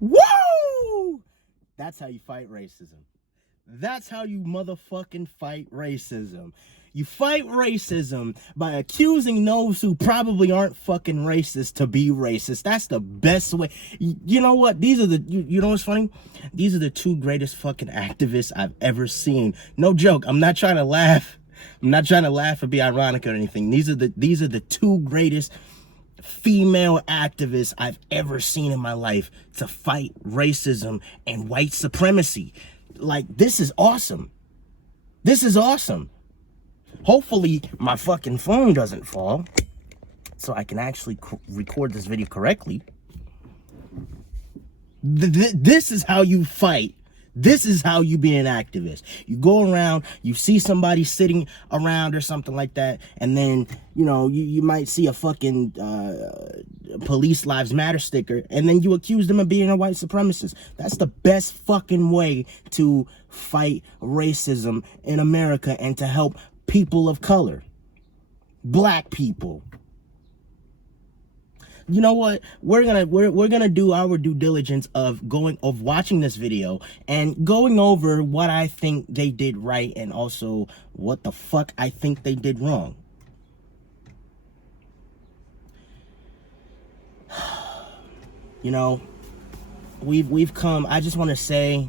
Woo! That's how you fight racism. That's how you motherfucking fight racism. You fight racism by accusing those who probably aren't fucking racist to be racist. That's the best way. You know what? These are the, you know what's funny? These are the two greatest fucking activists I've ever seen. No joke. I'm not trying to laugh. I'm not trying to laugh or be ironic or anything. These are the two greatest female activists I've ever seen in my life to fight racism and white supremacy. Like, this is awesome. This is awesome. Hopefully my fucking phone doesn't fall so I can actually record this video correctly. This is how you fight. This is how you be an activist. You go around, you see somebody sitting around or something like that, and then, you know, you might see a fucking Police Lives Matter sticker, and then you accuse them of being a white supremacist. That's the best fucking way to fight racism in America and to help people of color, black people. You know what? We're gonna do our due diligence of watching this video and going over what I think they did right and also what the fuck I think they did wrong. You know, we've come, I just want to say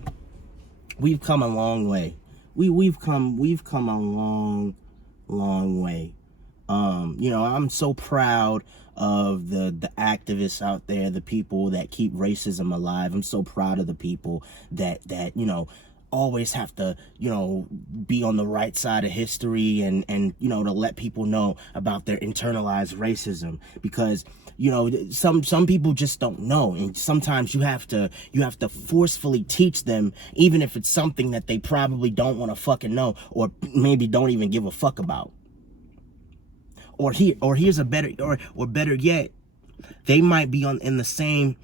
we've come a long way. We've come a long way. You know, I'm so proud of the activists out there, the people that keep racism alive. I'm so proud of the people that you know, always have to, you know, be on the right side of history and you know, to let people know about their internalized racism, because you know, some people just don't know, and sometimes you have to forcefully teach them, even if it's something that they probably don't want to fucking know, or maybe don't even give a fuck about. Or here's a better, or better yet, they might be in the same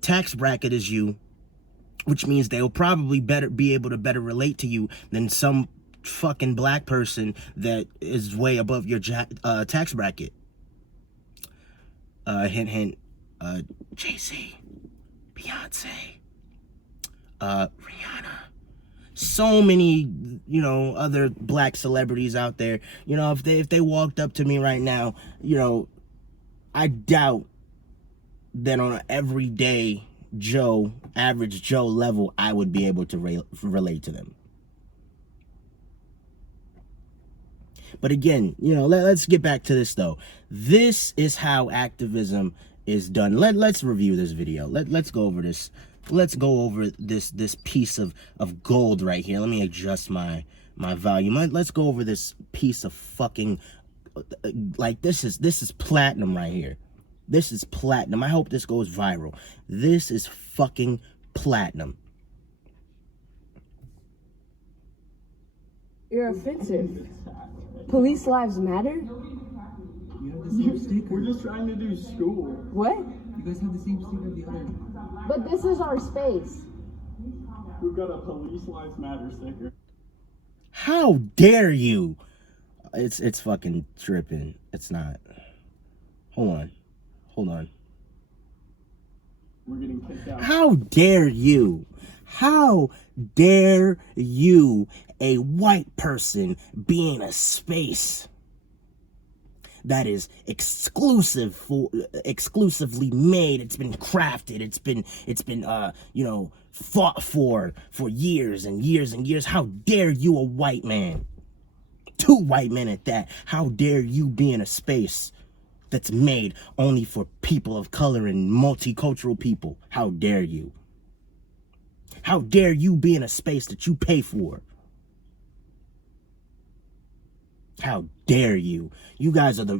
tax bracket as you, which means they'll probably be able to better relate to you than some fucking black person that is way above your tax bracket. Hint, hint. Jay-Z, Beyonce, Rihanna. So many, you know, other black celebrities out there. You know, if they walked up to me right now, you know, I doubt that on an everyday Joe, average Joe level, I would be able to relate to them. But again, you know, let's get back to this though. This is how activism is done. Let's review this video. Let's go over this. Let's go over this piece of gold right here. Let me adjust my volume. Let's go over this piece of fucking, like, this is platinum right here. This is platinum. I hope this goes viral. This is fucking platinum. You're offensive. Police lives matter? You have the same sticker. We're just trying to do school. What? You guys have the same sticker of the other. But this is our space. We've got a Police Lives Matter sticker. How dare you? It's fucking tripping. It's not. Hold on. We're getting kicked out. How dare you? How dare you, a white person, be in a space that is exclusively made? It's been crafted. It's been you know, fought for years and years and years. How dare you, a white man, two white men at that? How dare you be in a space that's made only for people of color and multicultural people? How dare you? How dare you be in a space that you pay for? How dare you? You guys are the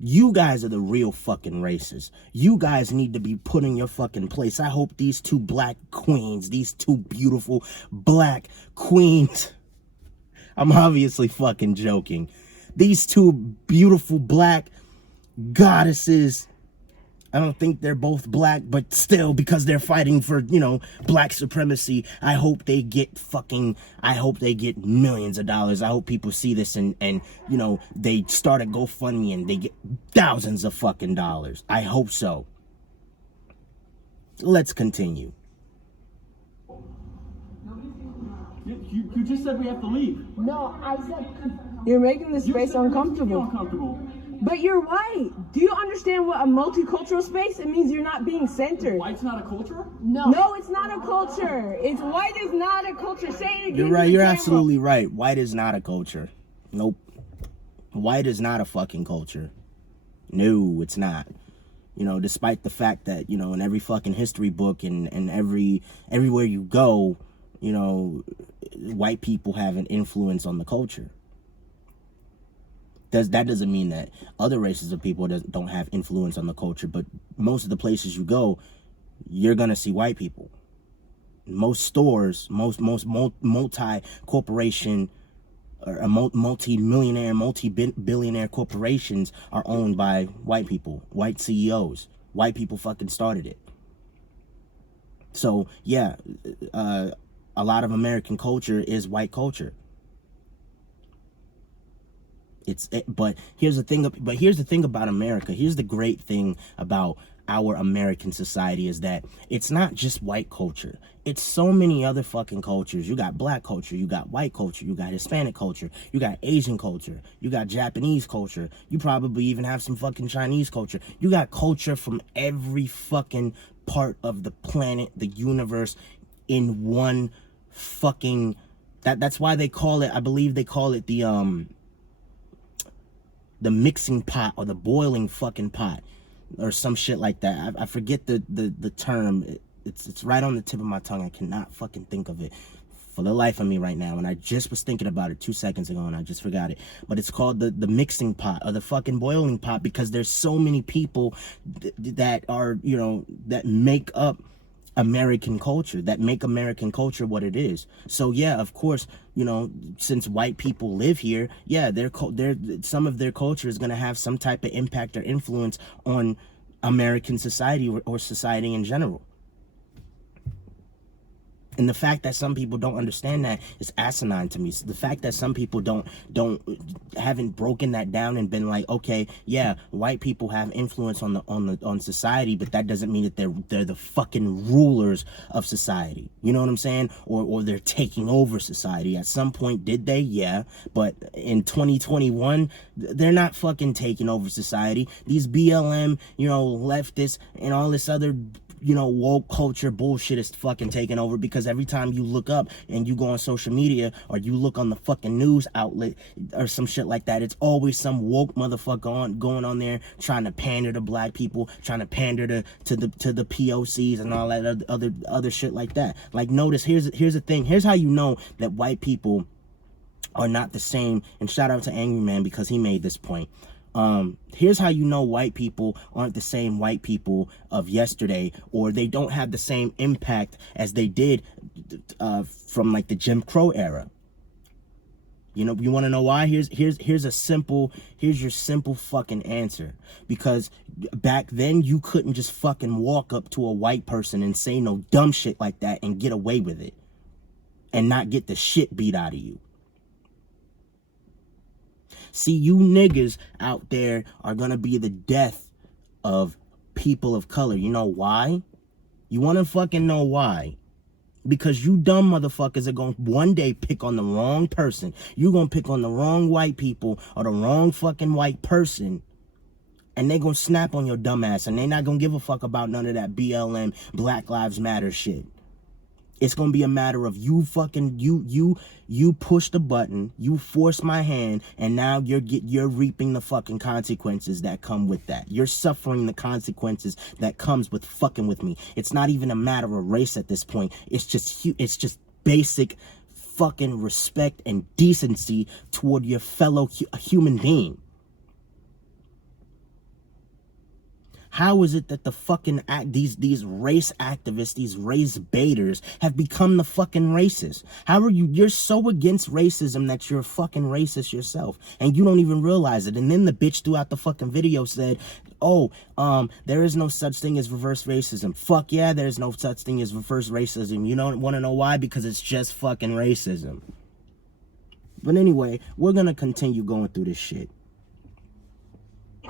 you guys are the real fucking racists. You guys need to be put in your fucking place. I hope these two black queens, these two beautiful black queens, I'm obviously fucking joking. These two beautiful black goddesses, I don't think they're both black, but still, because they're fighting for, you know, black supremacy, I hope they get millions of dollars. I hope people see this and you know, they start a GoFundMe and they get thousands of fucking dollars. I hope so. Let's continue. You just said we have to leave. No, I said you're making this You space said it makes me uncomfortable. uncomfortable. But you're white. Do you understand what a multicultural space? It means you're not being centered. White's not a culture? No, it's not a culture. It's white is not a culture. Say it again. You're right. You're Example. absolutely right. White is not a culture. Nope. White is not a fucking culture. No, it's not. You know, despite the fact that, you know, in every fucking history book and everywhere you go, you know, white people have an influence on the culture. That doesn't mean that other races of people don't have influence on the culture, but most of the places you go, you're gonna see white people. Most stores, most multi-corporation or multi-millionaire, multi-billionaire corporations are owned by white people, white CEOs. White people fucking started it. So yeah, a lot of American culture is white culture. But here's the thing about America. Here's the great thing about our American society is that it's not just white culture. It's so many other fucking cultures. You got black culture, you got white culture, you got Hispanic culture, you got Asian culture, you got Japanese culture, you probably even have some fucking Chinese culture. You got culture from every fucking part of the planet, the universe, in one fucking that's why they call it, I believe they call it the mixing pot or the boiling fucking pot or some shit like that. I forget the term. It's right on the tip of my tongue. I cannot fucking think of it for the life of me right now. And I just was thinking about it 2 seconds ago and I just forgot it. But it's called the mixing pot or the fucking boiling pot because there's so many people that are, you know, that make up American culture, that make American culture what it is. So yeah, of course, you know, since white people live here, yeah, some of their culture is going to have some type of impact or influence on American society or society in general. And the fact that some people don't understand that is asinine to me. So the fact that some people haven't broken that down and been like, okay, yeah, white people have influence on society, but that doesn't mean that they're the fucking rulers of society. You know what I'm saying? Or they're taking over society. At some point, did they? Yeah. But in 2021, they're not fucking taking over society. These BLM, you know, leftists and all this other, you know, woke culture bullshit is fucking taking over because every time you look up and you go on social media or you look on the fucking news outlet or some shit like that, it's always some woke motherfucker going on there trying to pander to black people, trying to pander to the POCs and all that other shit like that. Like, notice, here's the thing. Here's how you know that white people are not the same. And shout out to Angry Man because he made this point. Here's how you know white people aren't the same white people of yesterday, or they don't have the same impact as they did from like the Jim Crow era. You know, you want to know why? Here's your simple fucking answer. Because back then you couldn't just fucking walk up to a white person and say no dumb shit like that and get away with it and not get the shit beat out of you. See, you niggas out there are gonna be the death of people of color. You know why? You wanna fucking know why? Because you dumb motherfuckers are gonna one day pick on the wrong person. You're gonna pick on the wrong white people or the wrong fucking white person. And they gonna snap on your dumb ass and they not gonna give a fuck about none of that BLM, Black Lives Matter shit. It's gonna be a matter of you fucking you push the button, you force my hand, and now you're reaping the fucking consequences that come with that. You're suffering the consequences that comes with fucking with me. It's not even a matter of race at this point. It's just basic fucking respect and decency toward your fellow human being. How is it that the fucking these race activists, these race baiters have become the fucking racists? How are you're so against racism that you're a fucking racist yourself and you don't even realize it? And then the bitch throughout the fucking video said, oh, there is no such thing as reverse racism. Fuck yeah, there's no such thing as reverse racism. You don't want to know why? Because it's just fucking racism. But anyway, we're gonna continue going through this shit.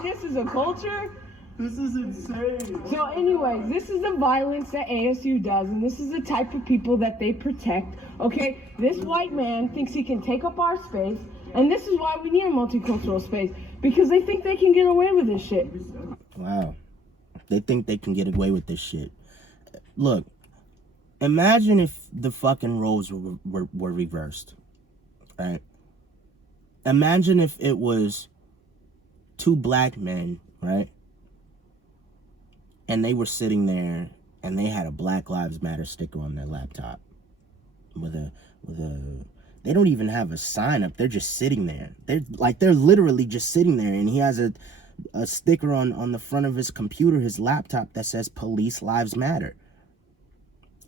This is a culture. This is insane. So anyways, this is the violence that ASU does, and this is the type of people that they protect, okay? This white man thinks he can take up our space, and this is why we need a multicultural space, because they think they can get away with this shit. Wow. They think they can get away with this shit. Look, imagine if the fucking roles were reversed, right? Imagine if it was two black men, right? And they were sitting there and they had a Black Lives Matter sticker on their laptop with a they don't even have a sign up. They're just sitting there. They're literally just sitting there, and he has a sticker on the front of his computer, his laptop, that says Police Lives Matter.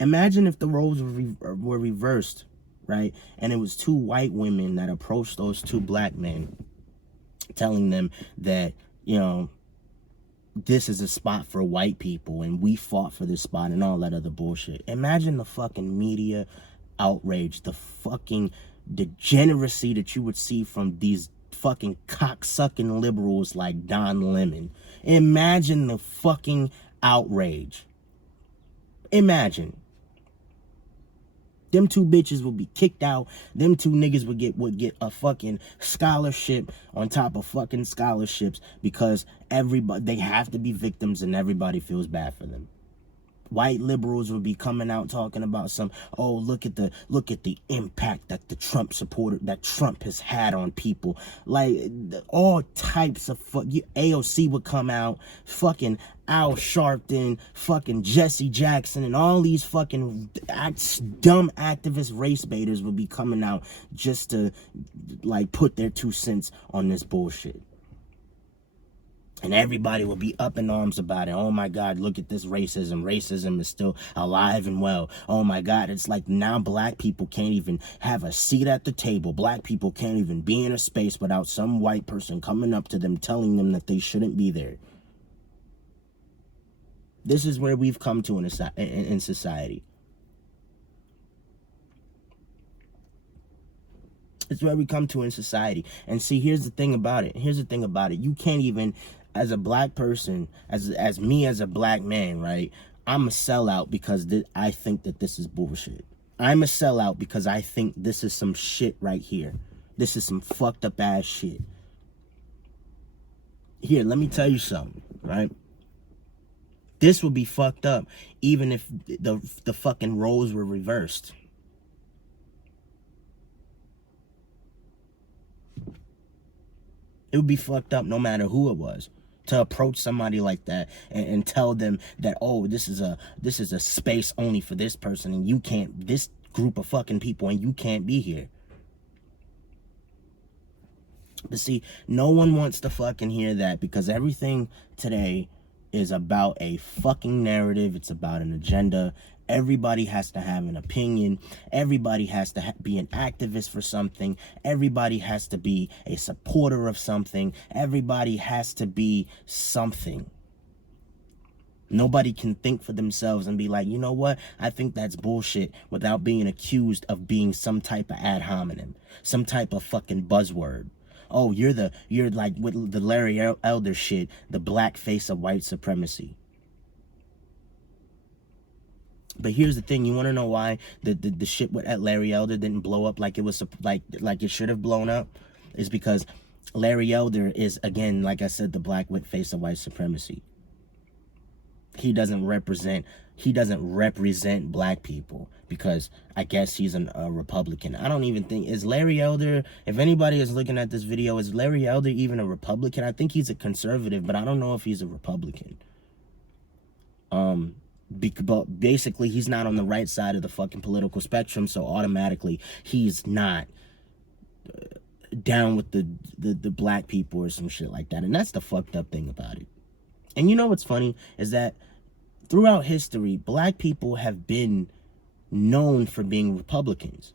Imagine if the roles were reversed, right? And it was two white women that approached those two black men, telling them that, you know, this is a spot for white people and we fought for this spot and all that other bullshit. Imagine the fucking media outrage, the fucking degeneracy that you would see from these fucking cocksucking liberals like Don Lemon. Imagine the fucking outrage. Imagine. Them two bitches would be kicked out. Them two niggas would get a fucking scholarship on top of fucking scholarships because they have to be victims and everybody feels bad for them. White liberals would be coming out talking about look at the impact that that Trump has had on people. Like all types of AOC would come out, fucking Al Sharpton, fucking Jesse Jackson, and all these fucking dumb activist race baiters would be coming out just to like put their 2 cents on this bullshit. And everybody will be up in arms about it. Oh my God, look at this racism. Racism is still alive and well. Oh my God, it's like now black people can't even have a seat at the table. Black people can't even be in a space without some white person coming up to them telling them that they shouldn't be there. This is where we've come to in society. It's where we come to in society. And see, here's the thing about it. You can't even, as a black person, as me as a black man, right? I'm a sellout because I think that this is bullshit. I'm a sellout because I think this is some shit right here. This is some fucked up ass shit. Here, let me tell you something, right? This would be fucked up even if the fucking roles were reversed. It would be fucked up no matter who it was to approach somebody like that and tell them that, oh, this is a space only for this person and you can't, this group of fucking people, and you can't be here. But see, no one wants to fucking hear that because everything today is about a fucking narrative. It's about an agenda. Everybody has to have an opinion. Everybody has to be an activist for something. Everybody has to be a supporter of something. Everybody has to be something. Nobody can think for themselves and be like, you know what? I think that's bullshit without being accused of being some type of ad hominem, some type of fucking buzzword. Oh, you're like with the Larry Elder shit, the black face of white supremacy. But here's the thing, you want to know why the shit with Larry Elder didn't blow up like it was like it should have blown up? Is because Larry Elder is, again, like I said, the black face of white supremacy. He doesn't represent black people because I guess he's a Republican. I don't even think, is Larry Elder, if anybody is looking at this video, is Larry Elder even a Republican? I think he's a conservative, but I don't know if he's a Republican. But basically he's not on the right side of the fucking political spectrum, so automatically he's not down with the black people or some shit like that. And that's the fucked up thing about it. And you know what's funny is that throughout history, black people have been known for being Republicans.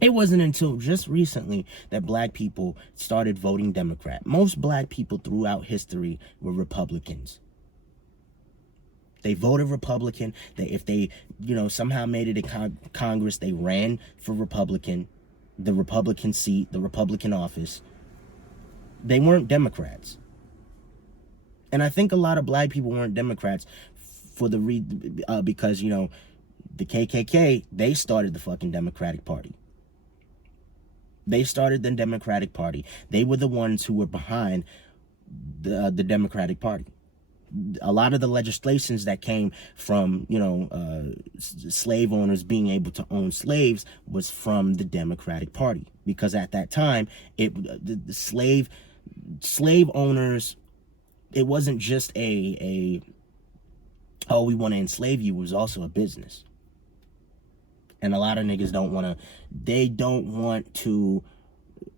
It wasn't until just recently that black people started voting Democrat. Most black people throughout history were Republicans. They voted Republican. If they somehow made it in Congress, they ran for Republican, the Republican seat, the Republican office. They weren't Democrats. And I think a lot of black people weren't Democrats for the because, you know, the KKK, they started the fucking Democratic Party. They started the Democratic Party. They were the ones who were behind the Democratic Party. A lot of the legislations that came from, you know, slave owners being able to own slaves was from the Democratic Party, because at that time, the slave owners, it wasn't just oh, we want to enslave you. It was also a business. And a lot of niggas don't want to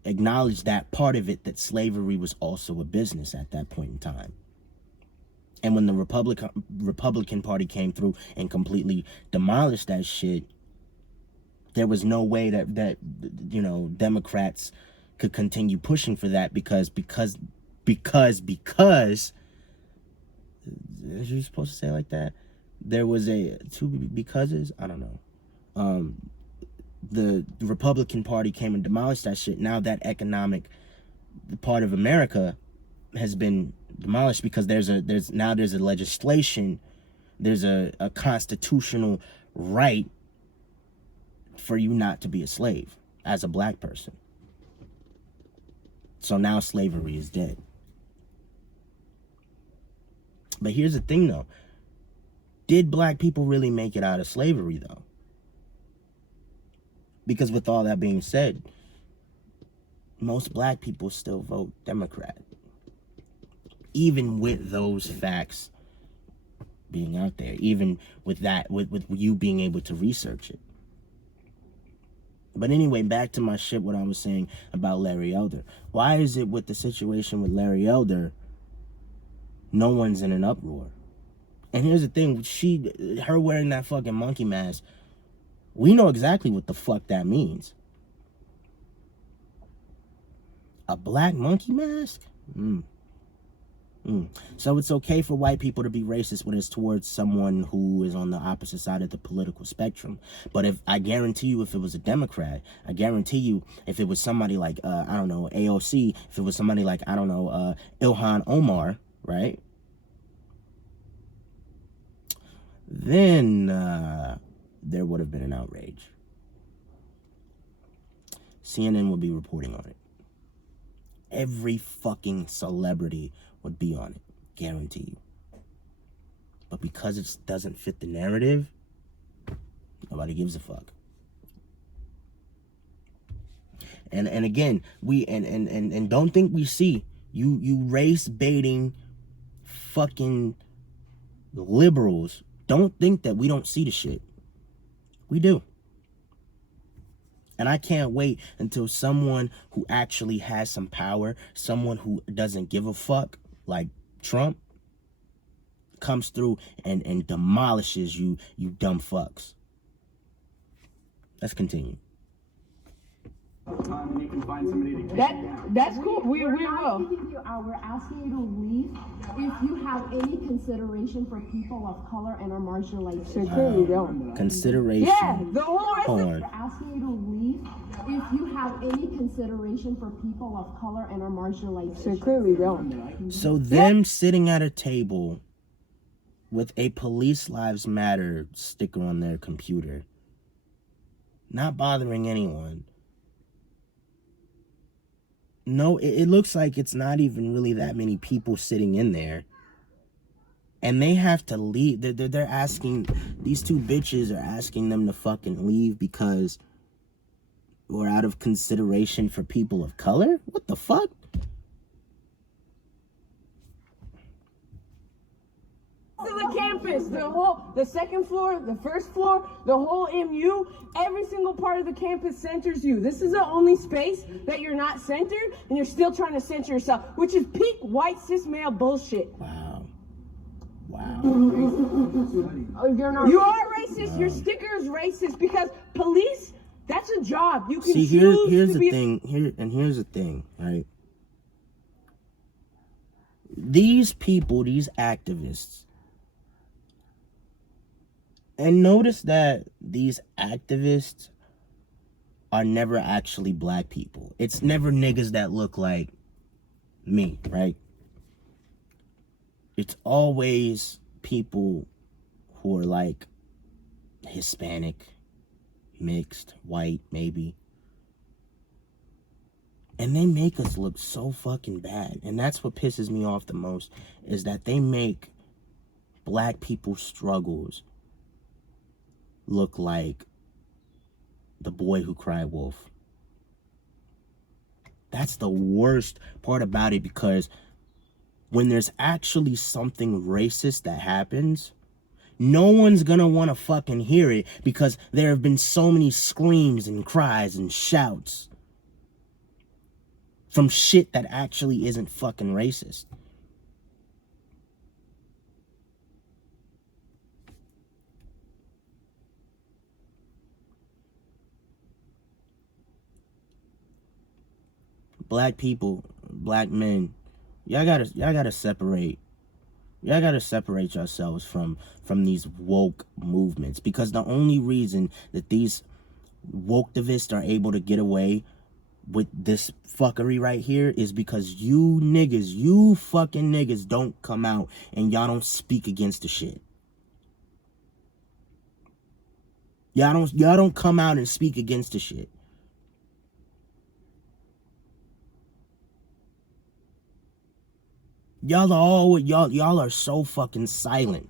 acknowledge that part of it, that slavery was also a business at that point in time. And when the Republican Party came through and completely demolished that shit, there was no way that you know, Democrats could continue pushing for that, because is you supposed to say it like that? There was two becauses, I don't know. The Republican Party came and demolished that shit. Now that economic part of America has been demolished, because there's a legislation, there's a constitutional right for you not to be a slave as a black person. So now slavery is dead. But here's the thing though. Did black people really make it out of slavery though? Because with all that being said, most black people still vote Democrat. Even with those facts being out there, even with that, with you being able to research it. But anyway, back to my shit, what I was saying about Larry Elder. Why is it with the situation with Larry Elder, no one's in an uproar? And here's the thing, her wearing that fucking monkey mask, we know exactly what the fuck that means. A black monkey mask? So it's okay for white people to be racist when it's towards someone who is on the opposite side of the political spectrum. But I guarantee you, if it was a Democrat, I guarantee you, if it was somebody like, I don't know, AOC, if it was somebody like, I don't know, Ilhan Omar, right? Then there would have been an outrage. CNN would be reporting on it. Every fucking celebrity would be on it, guarantee you. But because it doesn't fit the narrative, nobody gives a fuck. And again, we and don't think we see you race baiting fucking liberals. Don't think that we don't see the shit. We do. And I can't wait until someone who actually has some power, someone who doesn't give a fuck, like Trump, comes through and demolishes you dumb fucks. Let's continue. Time and you can find somebody to get That's cool. We We're will. not kicking you out. We're asking you to leave if you have any consideration for people of color and are marginalized. So clearly don't. Consideration. Yeah, the whole Hold on. We're asking you to leave if you have any consideration for people of color and are marginalized. So clearly don't. So them sitting at a table with a Police Lives Matter sticker on their computer, not bothering anyone. No, it looks like it's not even really that many people sitting in there. And they have to leave. They're asking, these two bitches are asking them to fucking leave because we're out of consideration for people of color? What the fuck? To the campus, the second floor, the first floor, the whole MU, every single part of the campus centers you. This is the only space that you're not centered, and you're still trying to center yourself, which is peak white cis male bullshit. Wow. Oh, you're not. You are racist. Your sticker is racist because police, that's a job. You can See, choose here's to the be. thing. Here's the thing, right? These people, these activists, and notice that these activists are never actually black people. It's never niggas that look like me, right? it's always people who are like Hispanic, mixed, white, maybe. And they make us look so fucking bad. And that's what pisses me off the most, is that they make black people's struggles look like the boy who cried wolf. That's the worst part about it, because when there's actually something racist that happens, no one's gonna want to fucking hear it, because there have been so many screams and cries and shouts from shit that actually isn't fucking racist. Black people, black men, y'all gotta separate. Y'all gotta separate yourselves from these woke movements, because the only reason that these woke-tivists are able to get away with this fuckery right here is because you fucking niggas don't come out and y'all don't speak against the shit. Y'all don't come out and speak against the shit. Y'all are so fucking silent.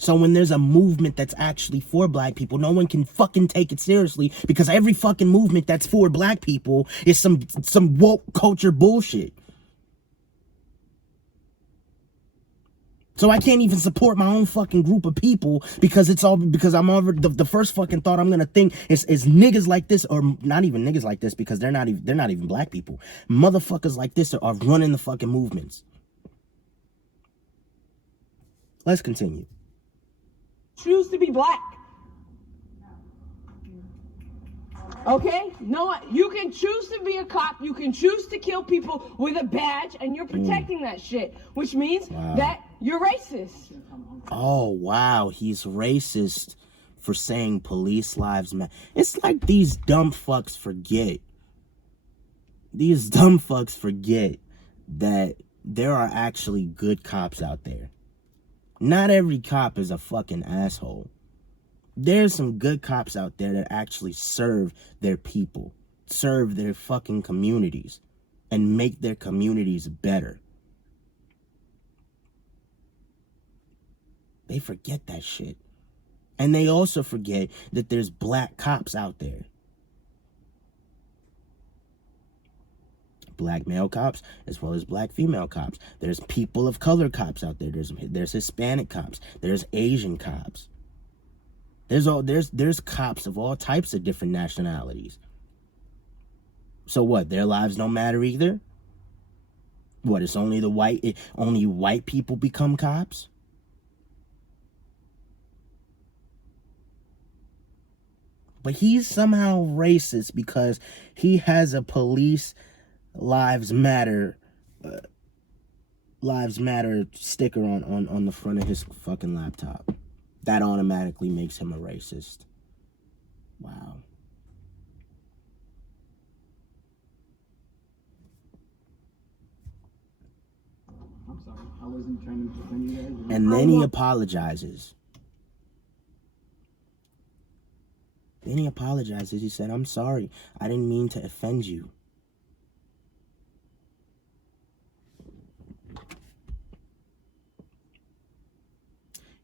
So when there's a movement that's actually for black people, no one can fucking take it seriously, because every fucking movement that's for black people is some woke culture bullshit. So I can't even support my own fucking group of people, because I'm already, the first fucking thought I'm gonna think is niggas like this, or not even niggas like this, because they're not even black people. Motherfuckers like this are running the fucking movements. Let's continue. Choose to be black. Okay? No, you can choose to be a cop. You can choose to kill people with a badge, and you're protecting that shit, which means that you're racist. Oh, wow. He's racist for saying police lives matter. It's like these dumb fucks forget. These dumb fucks forget that there are actually good cops out there. Not every cop is a fucking asshole. There's some good cops out there that actually serve their people, serve their fucking communities, and make their communities better. They forget that shit. And they also forget that there's black cops out there. Black male cops as well as black female cops. There's people of color cops out there. There's Hispanic cops. There's Asian cops. There's cops of all types of different nationalities. So what? Their lives don't matter either? What? It's only only white people become cops? But he's somehow racist because he has a police lives matter sticker on the front of his fucking laptop. That automatically makes him a racist. Wow. I'm sorry. I wasn't trying to defend you guys. And then he apologizes. Then he apologizes. He said, "I'm sorry. I didn't mean to offend you."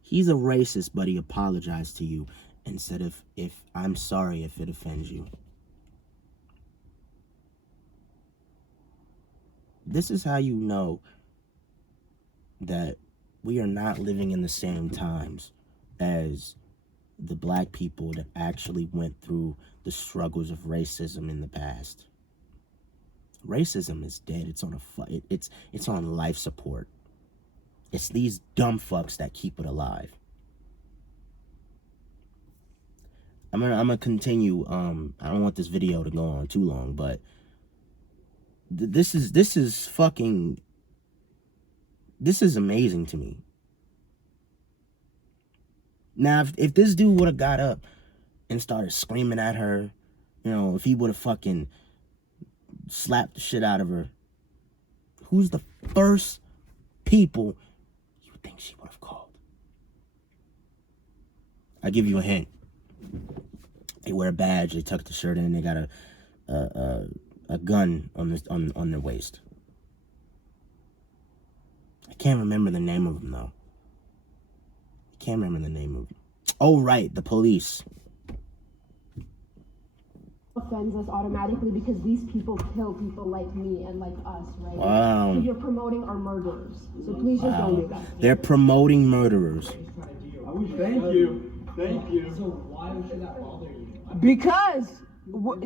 He's a racist, but he apologized to you instead of if I'm sorry if it offends you. This is how you know that we are not living in the same times as the black people that actually went through the struggles of racism in the past. Racism is dead. It's on it's on life support. It's these dumb fucks that keep it alive. I'm gonna continue. I don't want this video to go on too long, but this is amazing to me. Now, if this dude would have got up and started screaming at her, you know, if he would have fucking slapped the shit out of her, who's the first people you think she would have called? I'll give you a hint. They wear a badge, they tuck the shirt in, they got a gun on their waist. I can't remember the name of them though. I can't remember the name of them. Oh right, the police. Offends us automatically because these people kill people like me and like us, right? Wow. So you're promoting our murderers. So please just don't do that. They're promoting murderers. Thank you. Thank you. So why should that bother you? Because,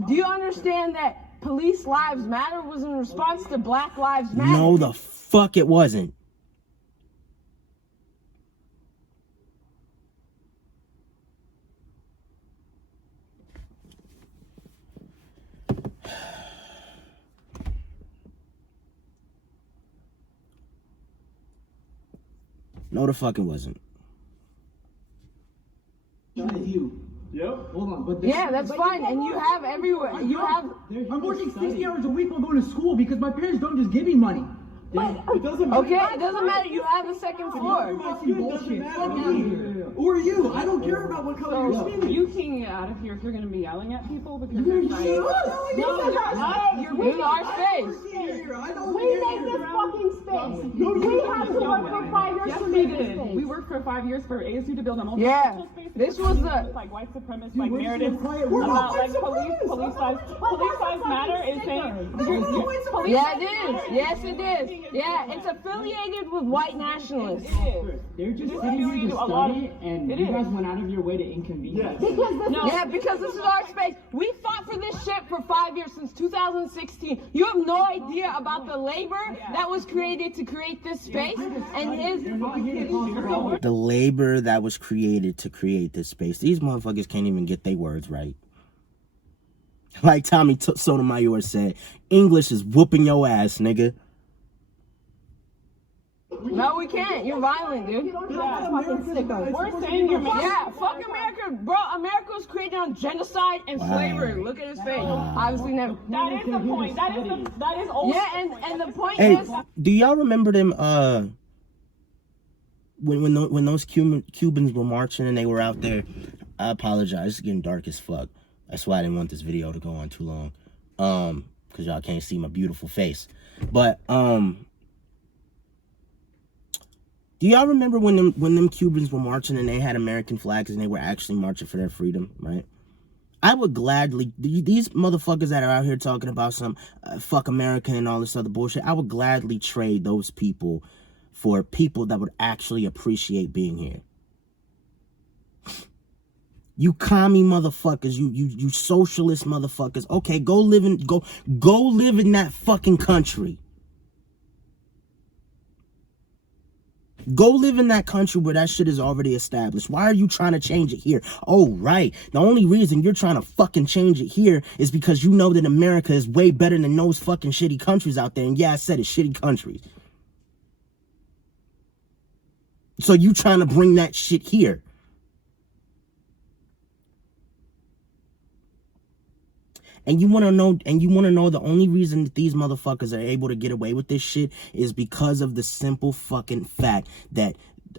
do you understand that Police Lives Matter was in response to Black Lives Matter? No, the fuck it wasn't. No, the fuck it wasn't. You. Yep. Hold on, but Yeah, that's fine. And you have everywhere. You have. I'm working 60 hours a week while going to school because my parents don't just give me money. It doesn't matter. Okay, it doesn't matter. You have a second floor. Bullshit. Fuck you. Or you. I don't care about what color your skin is. You can get out of here if you're going to be yelling at people because You're they're shit. You're in our space. We make this fucking space. We have to work for 5 years Yes, to we make this did. space. We worked for 5 years for ASU to build a multicultural Yeah, space. this was the. Like white supremacist, Dude, like we're just narratives gonna quiet. We're not about like white police lives matter is saying police Yeah, it is. Yes, it is. Yeah, it's affiliated with white nationalists. It is. They're just It is sitting here affiliated to with a lot study, of- and it you is. guys went out of your way to inconvenience. Because this Yeah, because this is our space. We fought for this shit for 5 years, since 2016. You have no idea about the labor that was created to create this space, and They're not here to cause trouble. The labor that was created to create this space. These motherfuckers can't even get their words right. Like Tommy Sotomayor said, English is whooping your ass, nigga. No, we can't. You're violent, dude. you don't have a fucking sticker. We're saying you're making Yeah, fuck America, bro. America was created on genocide and slavery. Look at his face. Obviously never. That is the point. That is old. Yeah, and the point Hey, is, do y'all remember them? When those Cubans were marching and they were out there. I apologize. It's getting dark as fuck. That's why I didn't want this video to go on too long. Because y'all can't see my beautiful face. But do y'all remember when them Cubans were marching and they had American flags and they were actually marching for their freedom, right? I would gladly, these motherfuckers that are out here talking about some fuck America and all this other bullshit, I would gladly trade those people for people that would actually appreciate being here. You commie motherfuckers, you socialist motherfuckers. Okay, go live in that fucking country. Go live in that country where that shit is already established. Why are you trying to change it here? Oh, right. The only reason you're trying to fucking change it here is because you know that America is way better than those fucking shitty countries out there. And yeah, I said it, shitty countries. So you trying to bring that shit here. And you want to know the only reason that these motherfuckers are able to get away with this shit is because of the simple fucking fact that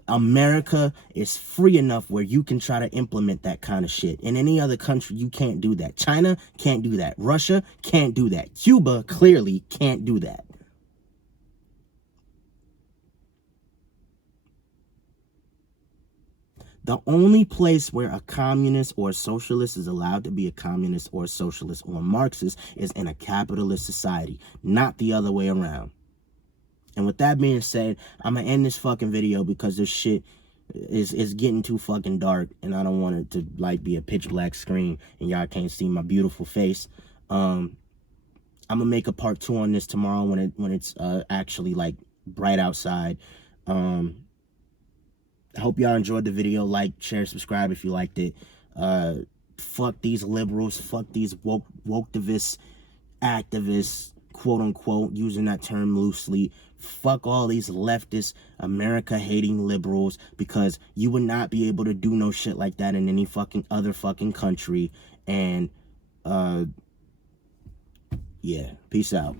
America is free enough where you can try to implement that kind of shit. In any other country, you can't do that. China can't do that. Russia can't do that. Cuba clearly can't do that. The only place where a communist or a socialist is allowed to be a communist or a socialist or a Marxist is in a capitalist society, not the other way around. And with that being said, I'm going to end this fucking video because this shit is getting too fucking dark and I don't want it to like be a pitch black screen and y'all can't see my beautiful face. I'm going to make a part 2 on this tomorrow when it's actually like bright outside. I hope y'all enjoyed the video. Like, share, subscribe if you liked it. Fuck these liberals. Fuck these woke-activists, quote unquote, using that term loosely. Fuck all these leftist, America-hating liberals, because you would not be able to do no shit like that in any fucking other fucking country. And, yeah, peace out.